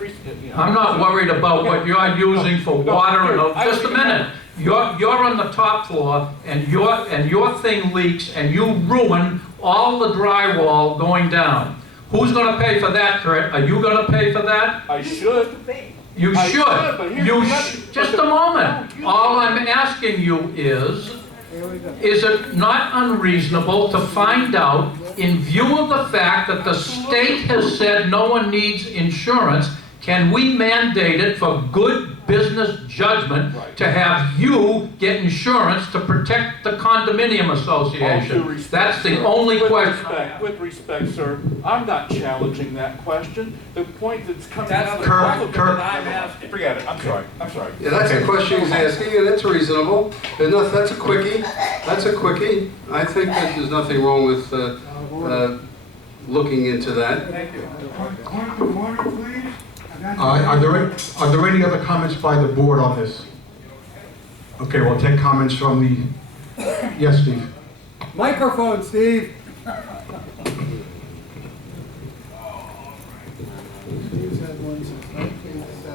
I'm not worried about what you're using for water and, just a minute. You're on the top floor and your thing leaks and you ruin all the drywall going down. Who's gonna pay for that, Kurt? Are you gonna pay for that? I should. You I should, but should. here's You the sh just a moment. All I'm asking you is it not unreasonable to find out, in view of the fact that the state has said no one needs insurance, can we mandate it for good business judgment to have you get insurance to protect the condominium association? That's the only question. With respect, sir, I'm not challenging that question. The point that's coming out of the Kurt, that I'm asking. Forget it, I'm sorry. Yeah, that's the question he's asking, and it's reasonable. That's a quickie. That's a quickie. I think that there's nothing wrong with looking into that. Thank you. Point of order, please. Are there any other comments by the board on this? Okay, we'll take comments from the, yes, Steve. Microphone, Steve.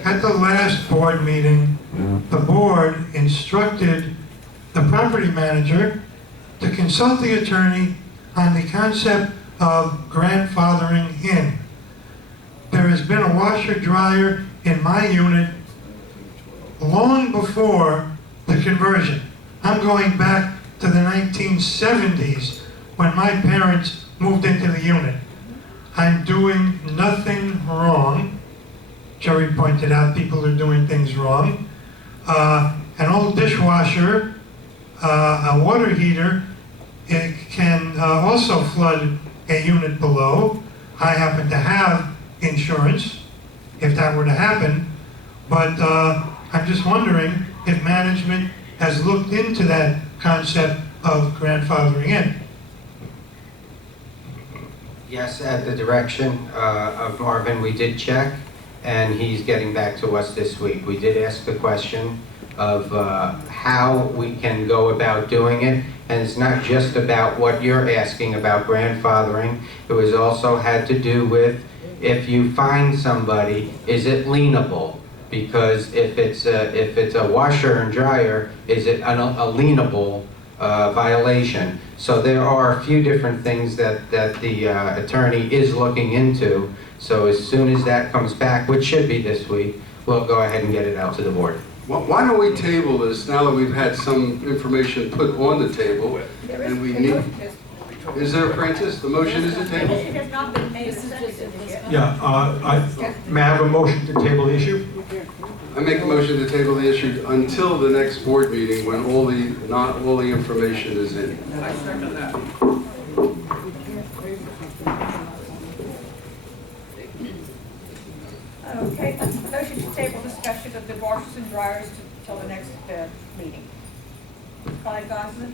At the last board meeting, the board instructed the property manager to consult the attorney on the concept of grandfathering in. There has been a washer dryer in my unit long before the conversion. I'm going back to the 1970s when my parents moved into the unit. I'm doing nothing wrong. Jerry pointed out people are doing things wrong. An old dishwasher, a water heater, it can also flood a unit below. I happen to have insurance if that were to happen, but I'm just wondering if management has looked into that concept of grandfathering in. Yes, at the direction of Marvin, we did check, and he's getting back to us this week. We did ask the question of how we can go about doing it, and it's not just about what you're asking about grandfathering. It was also had to do with, if you find somebody, is it lienable? Because if it's a washer and dryer, is it a lienable violation? So there are a few different things that the attorney is looking into. So as soon as that comes back, which should be this week, we'll go ahead and get it out to the board. Why don't we table this now that we've had some information put on the table? And we need. Is there, Francis? The motion is to table? It has not been made. Yeah, may I have a motion to table the issue? I make a motion to table the issue until the next board meeting when not all the information is in. I second that. Okay, motion to table discussion of the washers and dryers till the next meeting. Clyde Gosselin?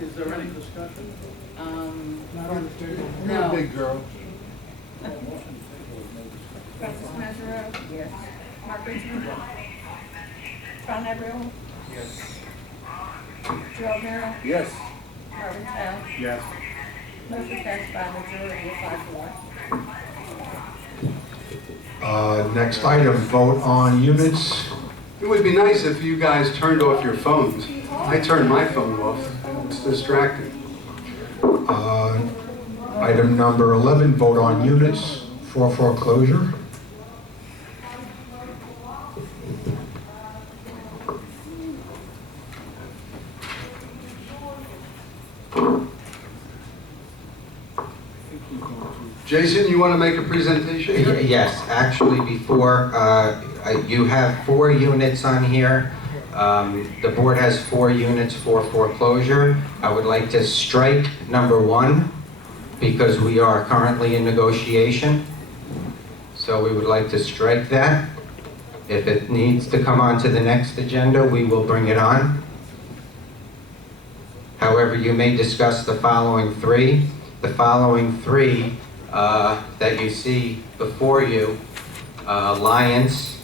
Is there any discussion? Not on the table. No. You're a big girl. Francis Mazzaro? Yes. Mark Richmond? John Ebrell? Yes. Gerald Merrill? Yes. Marvin Tell? Yes. Motion passed by a majority of 5-4. Next item, vote on units. It would be nice if you guys turned off your phones. I turned my phone off. It's distracting. Item number 11, vote on units for foreclosure. Jason, you want to make a presentation here? Yes, actually before, you have 4 units on here. The board has 4 units for foreclosure. I would like to strike number 1 because we are currently in negotiation. So we would like to strike that. If it needs to come on to the next agenda, we will bring it on. However, you may discuss the following 3. The following 3 that you see before you, Alliance,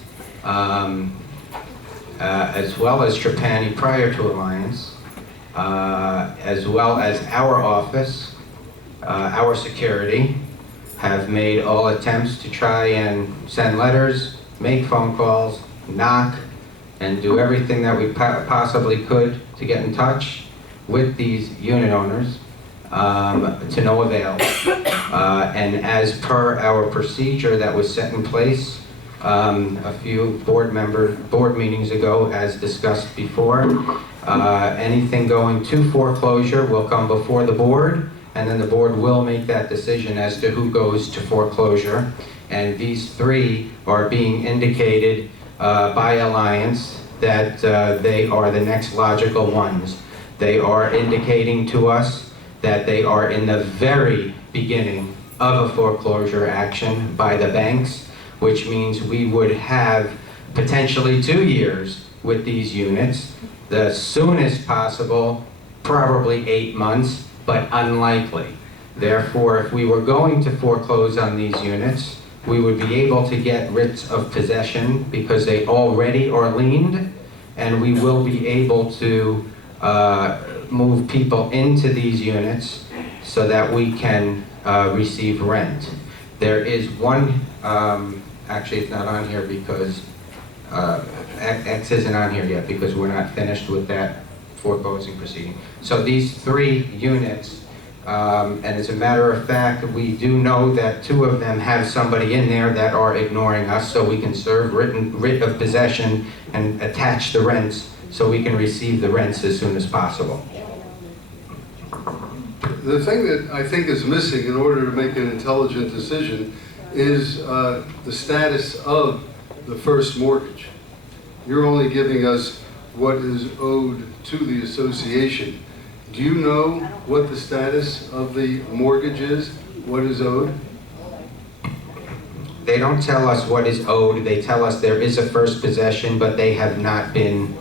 as well as Trapani prior to Alliance, as well as our office, our security have made all attempts to try and send letters, make phone calls, knock, and do everything that we possibly could to get in touch with these unit owners, to no avail. And as per our procedure that was set in place a few board meetings ago, as discussed before, anything going to foreclosure will come before the board, and then the board will make that decision as to who goes to foreclosure. And these three are being indicated by Alliance that they are the next logical ones. They are indicating to us that they are in the very beginning of a foreclosure action by the banks, which means we would have potentially 2 years with these units. The soonest possible, probably 8 months, but unlikely. Therefore, if we were going to foreclose on these units, we would be able to get writs of possession because they already are liened, and we will be able to move people into these units so that we can receive rent. There is one, actually it's not on here because X isn't on here yet because we're not finished with that foreclosing proceeding. So these 3 units, and as a matter of fact, we do know that 2 of them have somebody in there that are ignoring us, so we can serve writ of possession and attach the rents so we can receive the rents as soon as possible. The thing that I think is missing in order to make an intelligent decision is the status of the first mortgage. You're only giving us what is owed to the association. Do you know what the status of the mortgage is? What is owed? They don't tell us what is owed. They tell us there is a first possession, but they have not been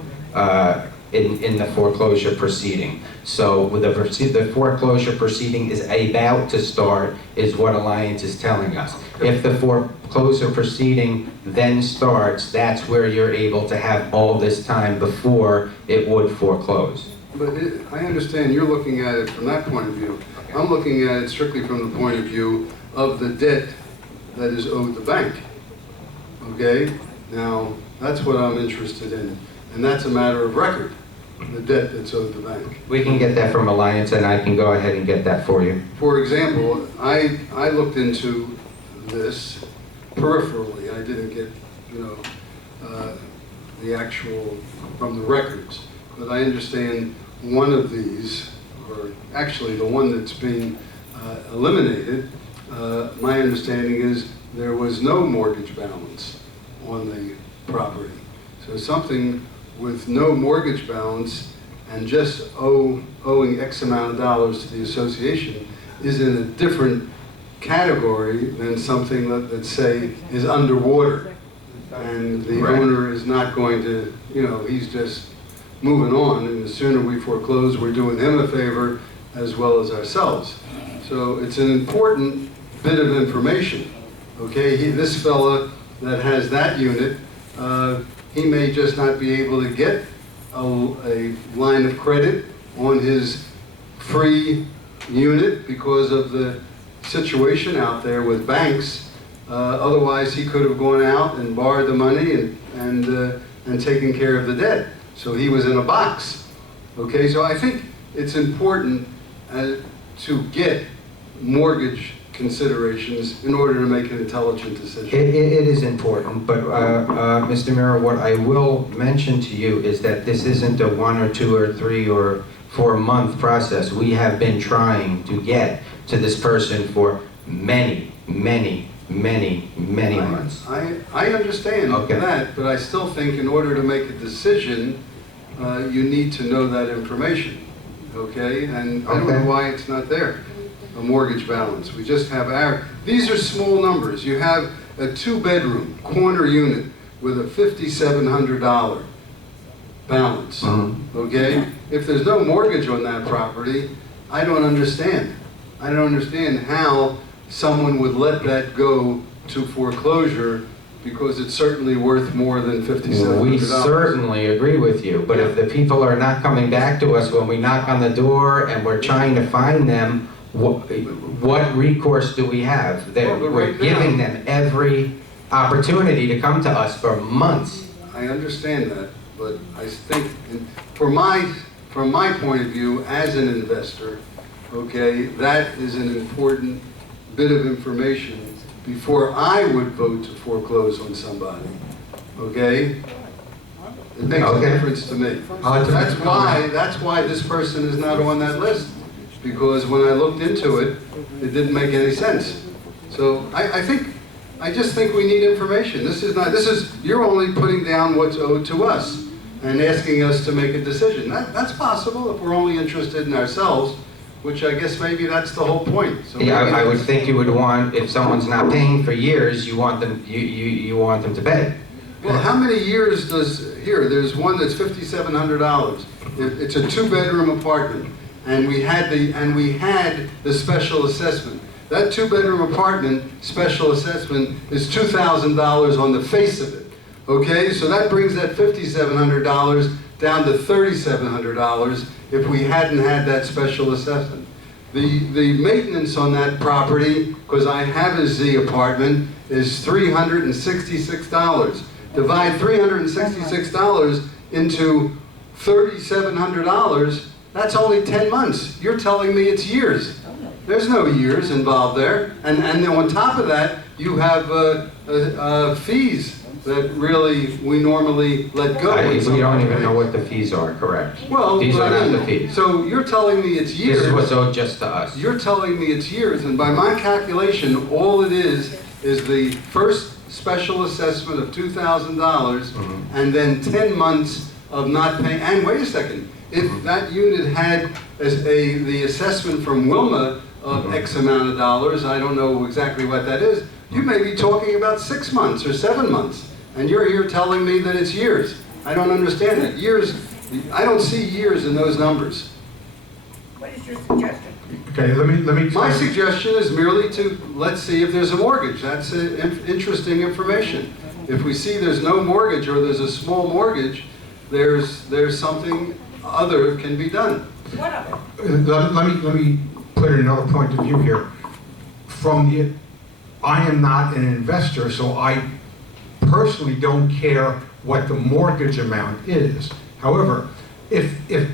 in the foreclosure proceeding. So the foreclosure proceeding is about to start, is what Alliance is telling us. If the foreclosure proceeding then starts, that's where you're able to have all this time before it would foreclose. But I understand you're looking at it from that point of view. I'm looking at it strictly from the point of view of the debt that is owed the bank. Okay? Now, that's what I'm interested in. And that's a matter of record, the debt that's owed the bank. We can get that from Alliance, and I can go ahead and get that for you. For example, I looked into this peripherally. I didn't get, the actual from the records. But I understand one of these, or actually the one that's being eliminated, my understanding is there was no mortgage balance on the property. So something with no mortgage balance and just owing X amount of dollars to the association is in a different category than something that, let's say, is underwater. And the Right. owner is not going to, he's just moving on, and the sooner we foreclose, we're doing him a favor as well as ourselves. So it's an important bit of information, okay? This fella that has that unit, he may just not be able to get a line of credit on his free unit because of the situation out there with banks. Otherwise, he could have gone out and borrowed the money and taken care of the debt. So he was in a box. Okay, so I think it's important to get mortgage considerations in order to make an intelligent decision. It is important, but Mr. Mira, what I will mention to you is that this isn't a 1 or 2 or 3 or 4 month process. We have been trying to get to this person for many months. I understand Okay. that, but I still think in order to make a decision, you need to know that information, okay? And I don't know Okay. why it's not there, a mortgage balance. We just have these are small numbers. You have a 2-bedroom corner unit with a $5,700 balance, okay? If there's no mortgage on that property, I don't understand. I don't understand how someone would let that go to foreclosure because it's certainly worth more than $5,700. We certainly agree with you, but if the people are not coming back to us when we knock on the door and we're trying to find them, what recourse do we have? Well, but We're right now- giving them every opportunity to come to us for months. I understand that, but I think, from my point of view, as an investor, okay, that is an important bit of information before I would vote to foreclose on somebody, okay? It makes a Okay. difference to me. I'd like to make a comment. That's why this person is not on that list, because when I looked into it, it didn't make any sense. So I just think we need information. You're only putting down what's owed to us and asking us to make a decision. That's possible if we're only interested in ourselves, which I guess maybe that's the whole point. So Yeah, maybe I would that's- think you would want, if someone's not paying for years, you want them to pay. Well, how many years there's one that's $5,700. It's a 2-bedroom apartment, and we had the special assessment. That 2-bedroom apartment, special assessment, is $2,000 on the face of it. Okay, so that brings that $5,700 down to $3,700 if we hadn't had that special assessment. The maintenance on that property, because I have a Z apartment, is $366. Divide $366 into $3,700, that's only 10 months. You're telling me it's years. There's no years involved there. And then on top of that, you have fees that really we normally let go. We don't even know what the fees are, correct? Well, These but are I not mean, the fees. So you're telling me it's years. This is what's owed just to us. You're telling me it's years, and by my calculation, all it is the first special assessment of $2,000, and then 10 months of not paying. And wait a second, if that unit had the assessment from Wilma of X amount of dollars, I don't know exactly what that is, you may be talking about 6 months or 7 months, and you're here telling me that it's years. I don't understand that. Years, I don't see years in those numbers. What is your suggestion? Okay, let me. My suggestion is merely let's see if there's a mortgage. That's interesting information. If we see there's no mortgage or there's a small mortgage, there's something other can be done. What of it? Let me put in another point of view here. I am not an investor, so I personally don't care what the mortgage amount is. However, if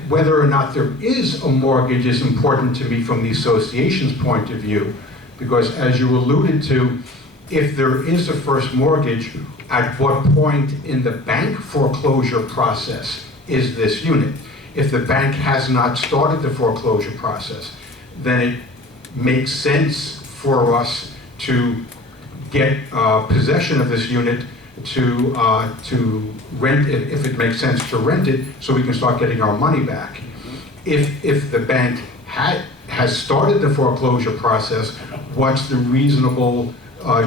whether or not there is a mortgage is important to me from the association's point of view, because as you alluded to, if there is a first mortgage, at what point in the bank foreclosure process is this unit? If the bank has not started the foreclosure process, then it makes sense for us to get possession of this unit to rent it, if it makes sense to rent it, so we can start getting our money back. If the bank has started the foreclosure process, what's the reasonable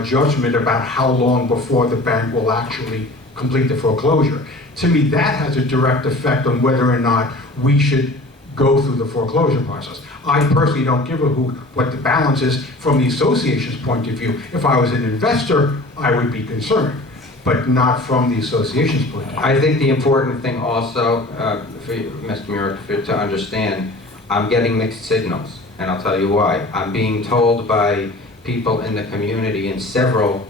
judgment about how long before the bank will actually complete the foreclosure? To me, that has a direct effect on whether or not we should go through the foreclosure process. I personally don't give a hoot what the balance is from the association's point of view. If I was an investor, I would be concerned, but not from the association's point of view. I think the important thing also, for you, Mr. Muir, to understand, I'm getting mixed signals, and I'll tell you why. I'm being told by people in the community in several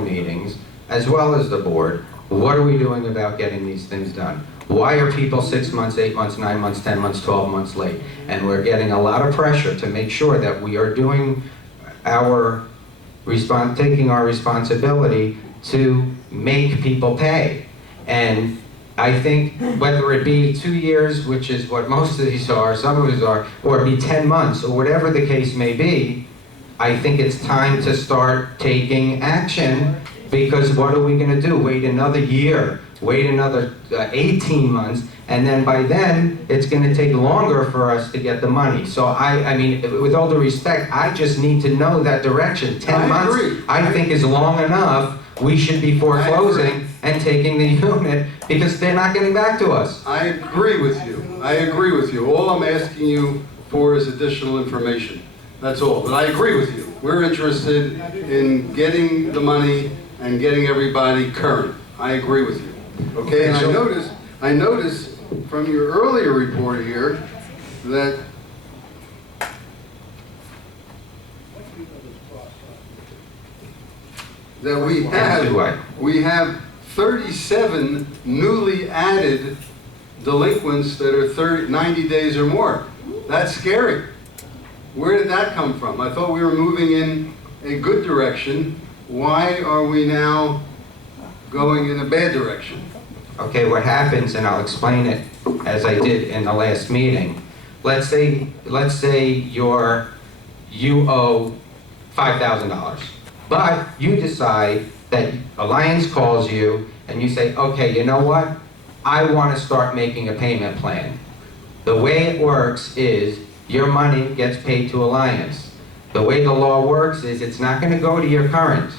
meetings, as well as the board, what are we doing about getting these things done? Why are people 6 months, 8 months, 9 months, 10 months, 12 months late? And we're getting a lot of pressure to make sure that we are doing taking our responsibility to make people pay. And I think whether it be 2 years, which is what most of these are, some of these are, or it be 10 months, or whatever the case may be, I think it's time to start taking action, because what are we going to do? Wait another year, wait another 18 months, and then by then, it's going to take longer for us to get the money. So I mean, with all due respect, I just need to know that direction. 10 I months, agree. I think is long enough. We should be foreclosing and taking the unit, because they're not getting back to us. I agree with you. I agree with you. All I'm asking you for is additional information. That's all. But I agree with you. We're interested in getting the money and getting everybody current. I agree with you. Okay, and I noticed from your earlier report here that that we As do I. have 37 newly added delinquents that are 90 days or more. That's scary. Where did that come from? I thought we were moving in a good direction. Why are we now going in a bad direction? Okay, what happens, and I'll explain it as I did in the last meeting. Let's say you owe $5,000, but you decide that Alliance calls you and you say, okay, you know what? I want to start making a payment plan. The way it works is your money gets paid to Alliance. The way the law works is it's not going to go to your current.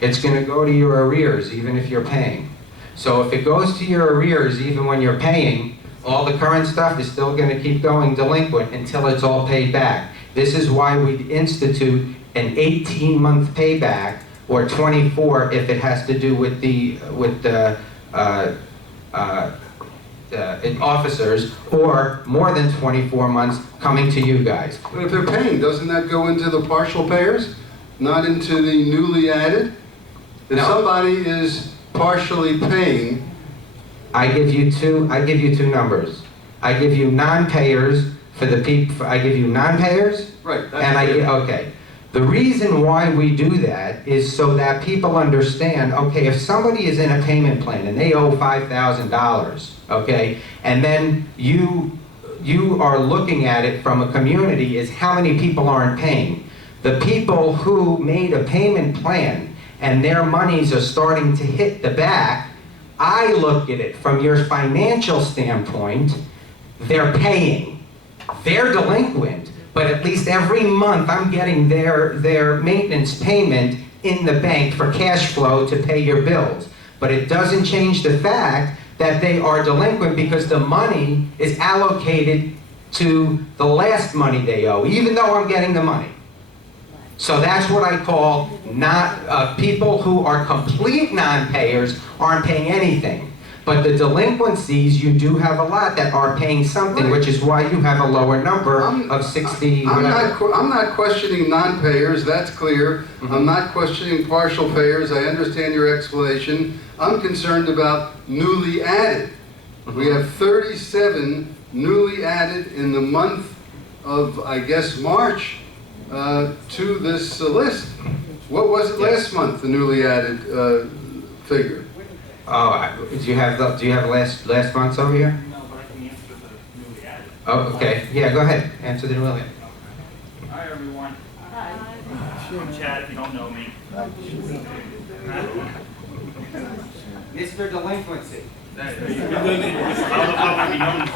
It's going to go to your arrears, even if you're paying. So if it goes to your arrears, even when you're paying, all the current stuff is still going to keep going delinquent until it's all paid back. This is why we institute an 18-month payback, or 24 if it has to do with the officers, or more than 24 months coming to you guys. But if they're paying, doesn't that go into the partial payers, not into the newly added? If No. somebody is partially paying, I give you two numbers. I give you non-payers for the people. I give you non-payers, right, that's and clear. okay. The reason why we do that is so that people understand, okay, if somebody is in a payment plan and they owe $5,000, okay, and then you are looking at it from a community is how many people aren't paying. The people who made a payment plan and their monies are starting to hit the back, I look at it from your financial standpoint, they're paying. They're delinquent, but at least every month I'm getting their maintenance payment in the bank for cash flow to pay your bills. But it doesn't change the fact that they are delinquent because the money is allocated to the last money they owe, even though I'm getting the money. So that's what I call not people who are complete non-payers aren't paying anything. But the delinquencies, you do have a lot that are paying something, which is why you have a lower number of 60. I'm not questioning non-payers, that's clear. Mm-hmm. I'm not questioning partial payers, I understand your explanation. I'm concerned about newly added. Mm-hmm. We have 37 newly added in the month of, I guess, March to this list. What was it last month, the newly added figure? Oh, do you have last month's over here? No, but I can answer the newly added. Oh, okay. Yeah, go ahead. Answer the newly added. Hi, everyone. I'm Chad, if you don't know me. Mr. Delinquency. I don't know how I be known as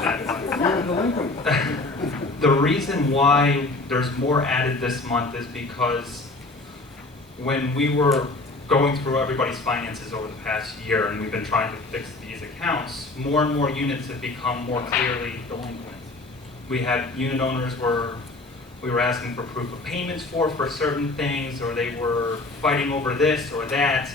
that. The reason why there's more added this month is because when we were going through everybody's finances over the past year and we've been trying to fix these accounts, more and more units have become more clearly delinquent. We had unit owners where we were asking for proof of payments for certain things, or they were fighting over this or that,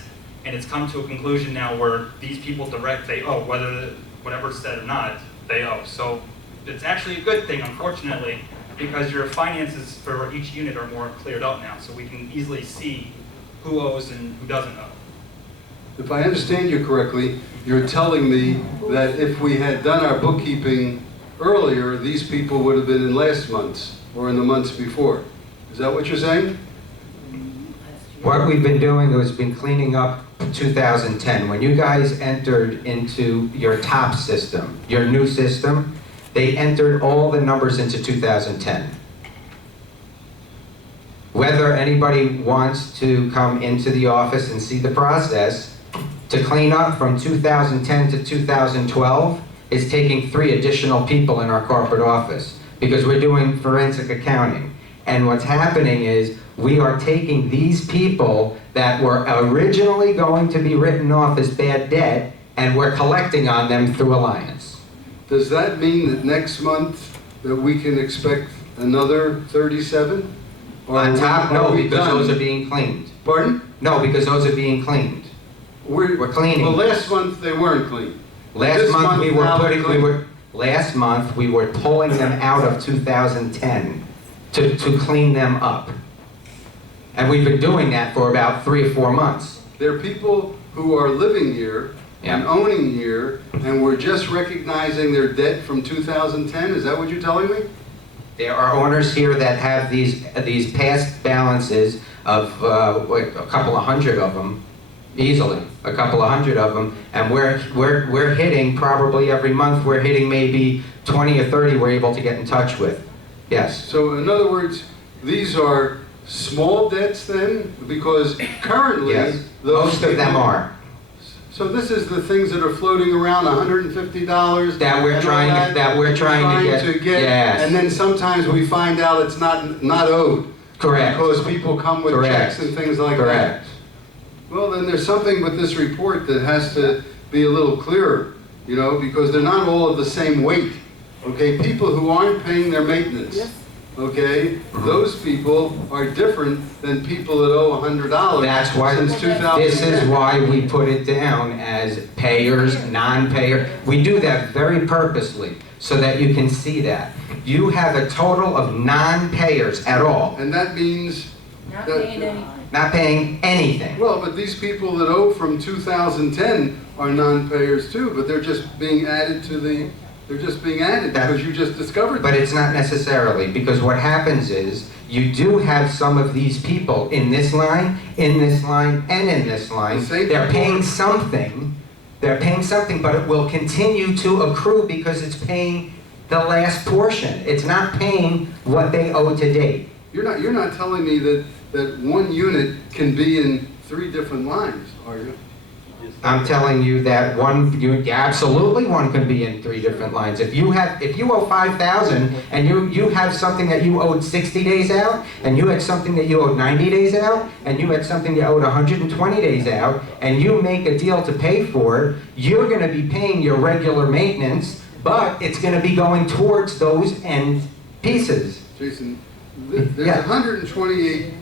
and it's come to a conclusion now where these people they owe, whether whatever's said or not, they owe. So it's actually a good thing, unfortunately, because your finances for each unit are more cleared up now, so we can easily see who owes and who doesn't owe. If I understand you correctly, you're telling me that if we had done our bookkeeping earlier, these people would have been in last month's or in the months before. Is that what you're saying? What we've been doing is been cleaning up 2010. When you guys entered into your top system, your new system, they entered all the numbers into 2010. Whether anybody wants to come into the office and see the process to clean up from 2010 to 2012 is taking 3 additional people in our corporate office because we're doing forensic accounting. And what's happening is we are taking these people that were originally going to be written off as bad debt and we're collecting on them through Alliance. Does that mean that next month that we can expect another 37? Or On top, are no, we because done? those are being cleaned. Pardon? No, because those are being cleaned. We're cleaning. Well, last month they weren't clean. Last This month we were now they're putting, clean. last month we were pulling them out of 2010 to clean them up. And we've been doing that for about 3 or 4 months. There are people who are living here and Yeah. owning here, and we're just recognizing their debt from 2010? Is that what you're telling me? There are owners here that have these past balances of a couple of hundred of them, easily, a couple of hundred of them, and we're hitting probably every month, we're hitting maybe 20 or 30 we're able to get in touch with. Yes. So in other words, these are small debts then? Because currently, Yes. those Most of them people- are. So this is the things that are floating around, $150. That we're and all trying to get. Yes. And then sometimes we find out it's not owed. Correct. Because people come with Correct. checks and things like that. Correct. Well, then there's something with this report that has to be a little clearer, because they're not all of the same weight. Okay, people who aren't paying their maintenance, okay, those people are different than people that owe $100 That's why, since 2010. this is why we put it down as payers, non-payer. We do that very purposely, so that you can see that. You have a total of non-payers at all, And that means, Not That- paying anything. not paying anything. well, but these people that owe from 2010 are non-payers too, but they're just being added because you just discovered But that. it's not necessarily, because what happens is, you do have some of these people in this line, and in this line. The same They're people- paying something, but it will continue to accrue because it's paying the last portion. It's not paying what they owe to date. You're not telling me that one unit can be in 3 different lines, are you? I'm telling you that absolutely one can be in 3 different lines. If you owe 5,000 and you have something that you owed 60 days out, and you had something that you owed 90 days out, and you had something you owed 120 days out, and you make a deal to pay for it, you're gonna be paying your regular maintenance, but it's gonna be going towards those end pieces. Jason, there's Yeah. 128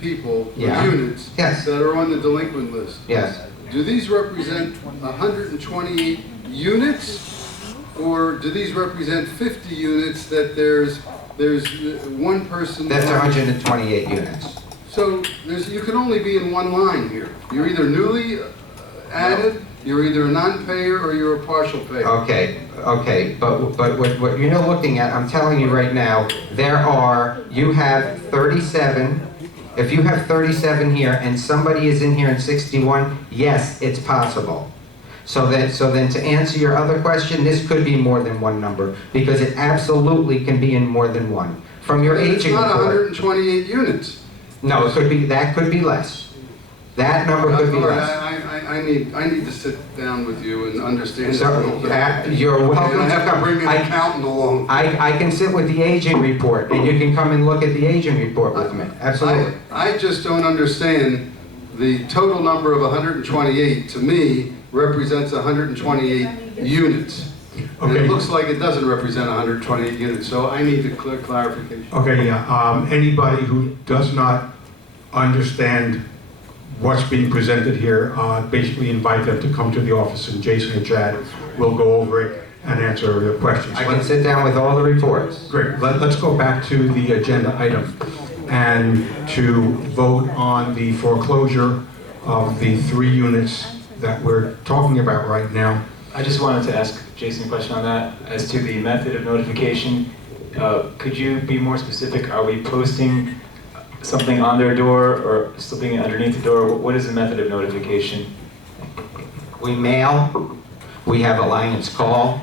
people, Yeah. units, Yes. that are on the delinquent list. Yes. Do these represent 128 units? Or do these represent 50 units that there's one person? That's 128 units. So you can only be in one line here. You're either newly added, you're either a non-payer, or you're a partial payer. Okay, but what you're looking at, I'm telling you right now, you have 37, if you have 37 here and somebody is in here in 61, yes, it's possible. So then to answer your other question, this could be more than one number, because it absolutely can be in more than one. From your It's aging not report. 128 units. No, that could be less. That number could be All right, less. I need to sit down with you and understand this a So, little bit. you're welcome And I to have to come. bring an I- accountant along. I can sit with the aging report, and you can come and look at the aging report with me. Absolutely. I just don't understand the total number of 128, to me, represents 128 units. And Okay. it looks like it doesn't represent 128 units, so I need clarification. Okay, yeah, anybody who does not understand what's being presented here, basically invite them to come to the office, and Jason or Chad will go over it and answer their questions. I can sit down with all the reports. Great, let's go back to the agenda item and to vote on the foreclosure of the 3 units that we're talking about right now. I just wanted to ask Jason a question on that. As to the method of notification, could you be more specific? Are we posting something on their door or something underneath the door? What is the method of notification? We mail, we have Alliance call,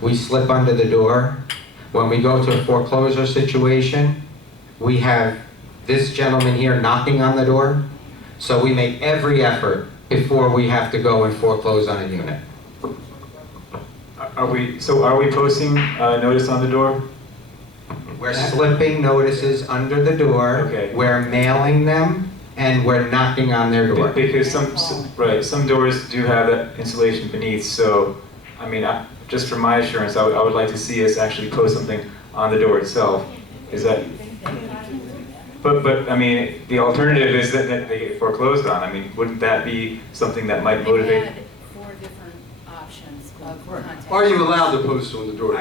we slip under the door. When we go to a foreclosure situation, we have this gentleman here knocking on the door. So we make every effort before we have to go and foreclose on a unit. Are we posting notice on the door? We're slipping notices under the door, Okay. we're mailing them, and we're knocking on their door. Because some doors do have that insulation beneath, so, I mean, just for my assurance, I would like to see us actually post something on the door itself. Is that, but, I mean, the alternative is that they get foreclosed on. I mean, wouldn't that be something that might motivate? We had 4 different options of contact. Are you allowed to post on the door?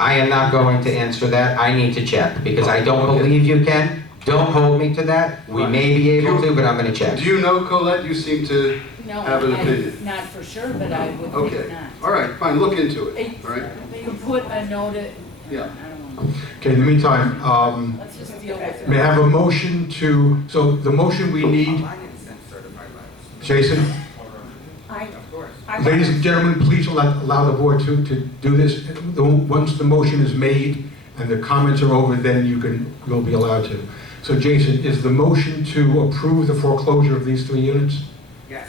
I am not going to answer that, I need to check, because I don't believe you can, Don't hold me to that. We may be able to, but I'm gonna check. Do you know, Colette? You seem to No, have an opinion. not for sure, but I would think Okay, not. all right, fine, look into it, all right? You put a note, Yeah. I don't want, Okay, in the meantime, let's just deal with it. may I have a motion to, so the motion we need, Jason? Ladies and gentlemen, please allow the board to do this. Once the motion is made and the comments are over, then you'll be allowed to. So Jason, is the motion to approve the foreclosure of these 3 units? Yes.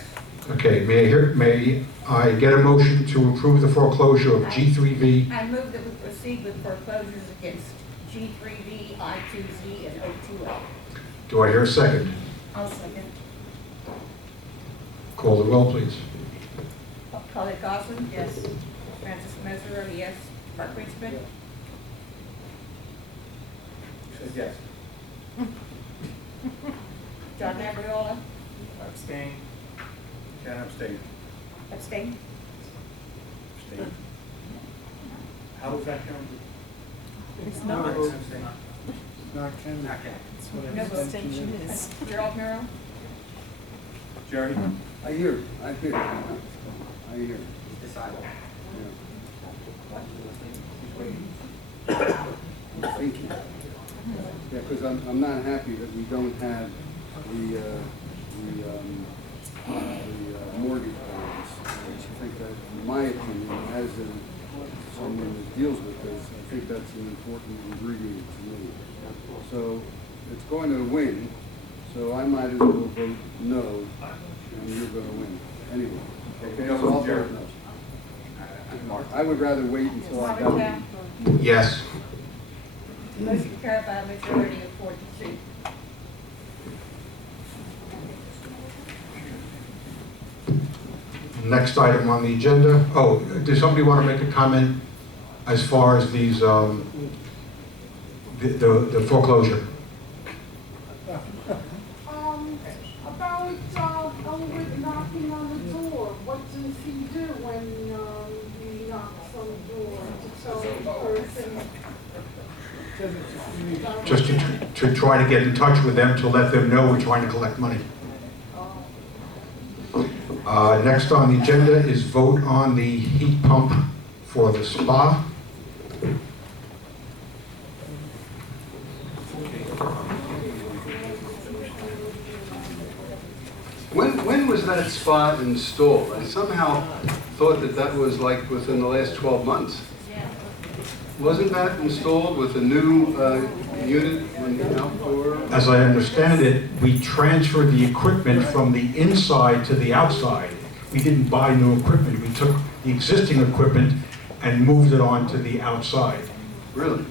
Okay, may I get a motion to approve the foreclosure of G3V? I move that we proceed with foreclosures against G3V, I2Z, and O2L. Do I hear a second? I'll second. Call the roll, please. Colleen Goslin? Yes. Francis Messer, yes. Mark Richmond? Says yes. John Gabriola? Abstain. Can abstain. Abstain? Abstain. How was that counted? It's not. Abstain. Not counted. Not counted. No abstention is. Gerald Miro? Jerry? I hear. I hear. Thank you. Yeah, because I'm not happy that we don't have the mortgage balance. I think that, in my opinion, as someone that deals with this, I think that's an important ingredient to me. So it's going to win, so I might as well vote no, and you're going to win. Anyway, okay, so I'll vote no. I would rather wait until I got Robert it. Town? Yes. Motion carried by a majority of 4 to 2. Next item on the agenda. Oh, does somebody want to make a comment as far as these, the foreclosure? About Elwood knocking on the door. What does he do when he knocks on the door to tell the person? Just to try to get in touch with them to let them know we're trying to collect money. Next on the agenda is vote on the heat pump for the spa. When was that spa installed? I somehow thought that was like within the last 12 months. Wasn't that installed with a new unit in the outdoor? As I understand it, we transferred the equipment from the inside to the outside. We didn't buy new equipment. We took the existing equipment and moved it on to the outside. Really?